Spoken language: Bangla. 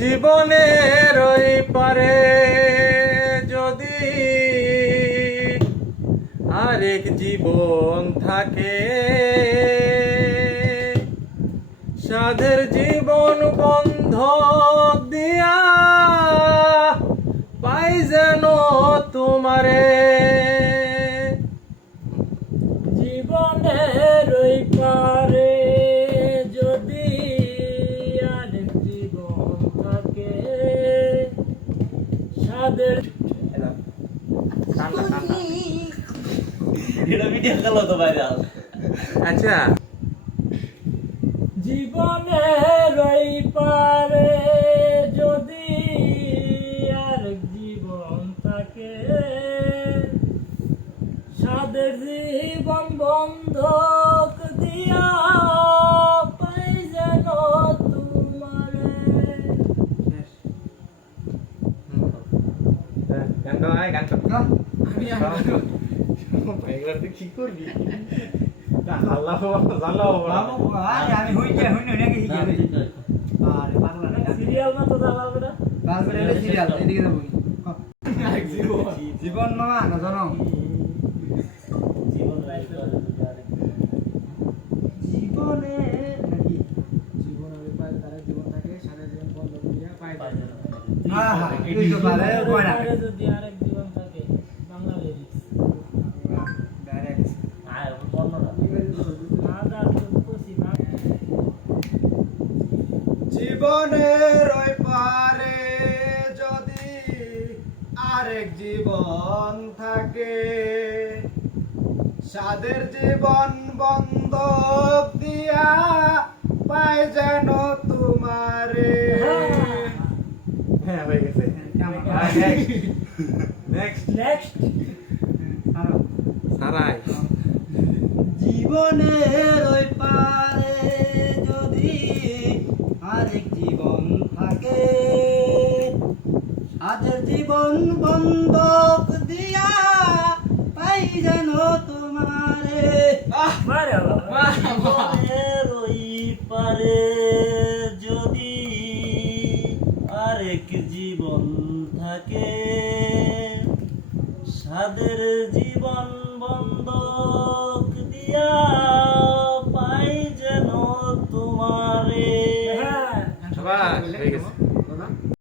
জীবনের ওই পারে যদি আরেক জীবন থাকে, সাধের জীবন বন্ধক দিয়া পাই যেন তোমারে। জীবনের ওই পারে যদি আরেক জীবন থাকে, সাদের আচ্ছা, জীবনের ওই পারে যদি আরেক জীবন থাকে, সাদের জীবন বন্ধক দিয়া পাই যেন তোমারে। কি করবি? সিরিয়াল মতো চালাবে না? জীবন মামা না জানো জীবনে নাকি জীবনের পারে তারা জীবন থাকে, সারা জীবন বন্ধ করিয়া পায়। হ্যাঁ হ্যাঁ, এই তো পারে কয় না যদি আরেক জীবন থাকে, বাংলা লিরিক্স ডাইরেক্ট আর বর্ণনা আদা তুলসী না। জীবনের ওই পারে যদি আরেক জীবন থাকে, সাদের জীবন বন্ধক দিয়া পাই যেন তোমারে। হ্যাঁ, হয়ে গেছে। নেক্সট নেক্সট সারাই। জীবনের ওই পারে যদি আরেক জীবন থাকে, সাদের জীবন বন্ধক দিয়া পাই যেন তোমারে। মারে বাবা জীবনের ওই পারে যদি আরেক জীবন থাকে, সাদের জীবন